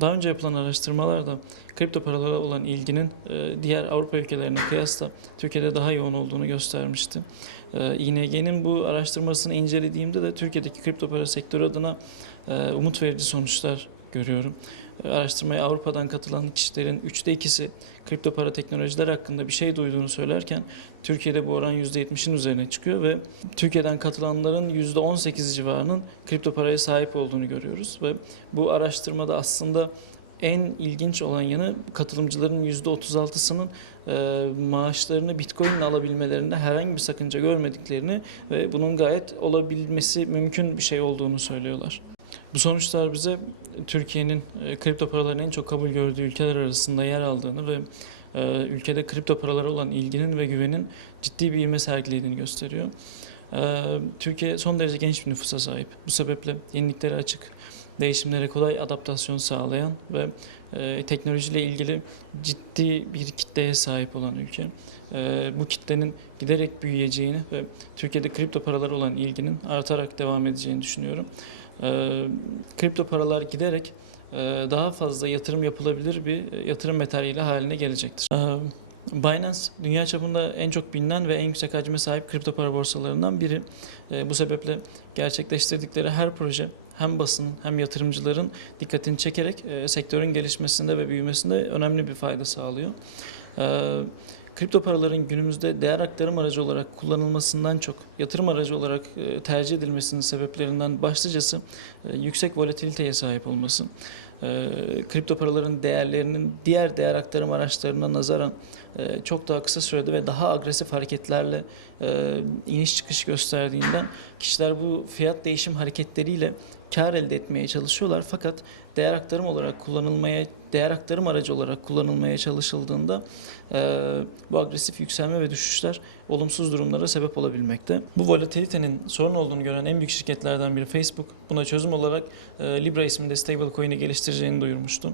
Daha önce yapılan araştırmalarda kripto paralara olan ilginin e, diğer Avrupa ülkelerine kıyasla Türkiye'de daha yoğun olduğunu göstermişti. E, İNG'nin bu araştırmasını incelediğimde de Türkiye'deki kripto para sektörü adına e, umut verici sonuçlar görüyorum. E, Araştırmaya Avrupa'dan katılan kişilerin üçte ikisi kripto para teknolojiler hakkında bir şey duyduğunu söylerken Türkiye'de bu oran %70'in üzerine çıkıyor ve Türkiye'den katılanların %18 civarının kripto paraya sahip olduğunu görüyoruz ve bu araştırmada aslında en ilginç olan yanı katılımcıların %36'sının e, maaşlarını Bitcoin ile alabilmelerinde herhangi bir sakınca görmediklerini ve bunun gayet olabilmesi mümkün bir şey olduğunu söylüyorlar. Bu sonuçlar bize Türkiye'nin e, kripto paraların en çok kabul gördüğü ülkeler arasında yer aldığını ve e, ülkede kripto paralara olan ilginin ve güvenin ciddi bir ivme sergilediğini gösteriyor. E, Türkiye son derece genç bir nüfusa sahip. Bu sebeple yeniliklere açık, değişimlere kolay adaptasyon sağlayan ve e, teknolojiyle ilgili ciddi bir kitleye sahip olan ülke. E, bu kitlenin giderek büyüyeceğini ve Türkiye'de kripto paralara olan ilginin artarak devam edeceğini düşünüyorum. E, kripto paralar giderek e, daha fazla yatırım yapılabilir bir e, yatırım materyali haline gelecektir. Binance dünya çapında en çok bilinen ve en yüksek hacme sahip kripto para borsalarından biri. E, bu sebeple gerçekleştirdikleri her proje hem basın hem yatırımcıların dikkatini çekerek e, sektörün gelişmesinde ve büyümesinde önemli bir fayda sağlıyor. E, kripto paraların günümüzde değer aktarım aracı olarak kullanılmasından çok yatırım aracı olarak e, tercih edilmesinin sebeplerinden başlıcası e, yüksek volatiliteye sahip olması. E, kripto paraların değerlerinin diğer değer aktarım araçlarına nazaran e, çok daha kısa sürede ve daha agresif hareketlerle e, iniş çıkış gösterdiğinden kişiler bu fiyat değişim hareketleriyle kar elde etmeye çalışıyorlar fakat değer aktarım olarak kullanılmaya değer aktarım aracı olarak kullanılmaya çalışıldığında e, bu agresif yükselme ve düşüşler olumsuz durumlara sebep olabilmekte. Bu volatilitenin sorun olduğunu gören en büyük şirketlerden biri Facebook buna çözüm olarak e, Libra isminde stablecoin'i geliştireceğini duyurmuştu.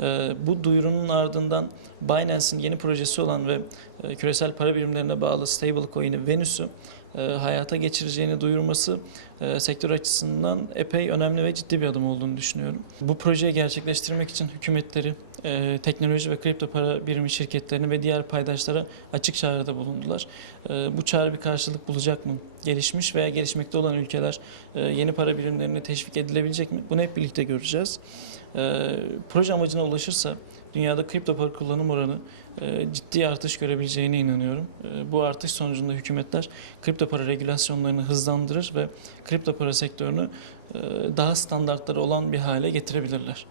E, bu duyurunun ardından Binance'in yeni projesi olan ve e, küresel para birimlerine bağlı stablecoin'i Venus'u e, hayata geçireceğini duyurması e, sektör açısından epey önemli ve ciddi bir adım olduğunu düşünüyorum. Bu projeyi gerçekleştirmek için hükümetleri, e, teknoloji ve kripto para birimi şirketlerini ve diğer paydaşlara açık çağrıda bulundular. E, bu çağrı bir karşılık bulacak mı? Gelişmiş veya gelişmekte olan ülkeler yeni para birimlerine teşvik edilebilecek mi? Bunu hep birlikte göreceğiz. E, proje amacına ulaşırsa dünyada kripto para kullanım oranı e, ciddi artış görebileceğine inanıyorum. E, bu artış sonucunda hükümetler kripto para regülasyonlarını hızlandırır ve kripto para sektörünü e, daha standartları olan bir hale getirebilirler.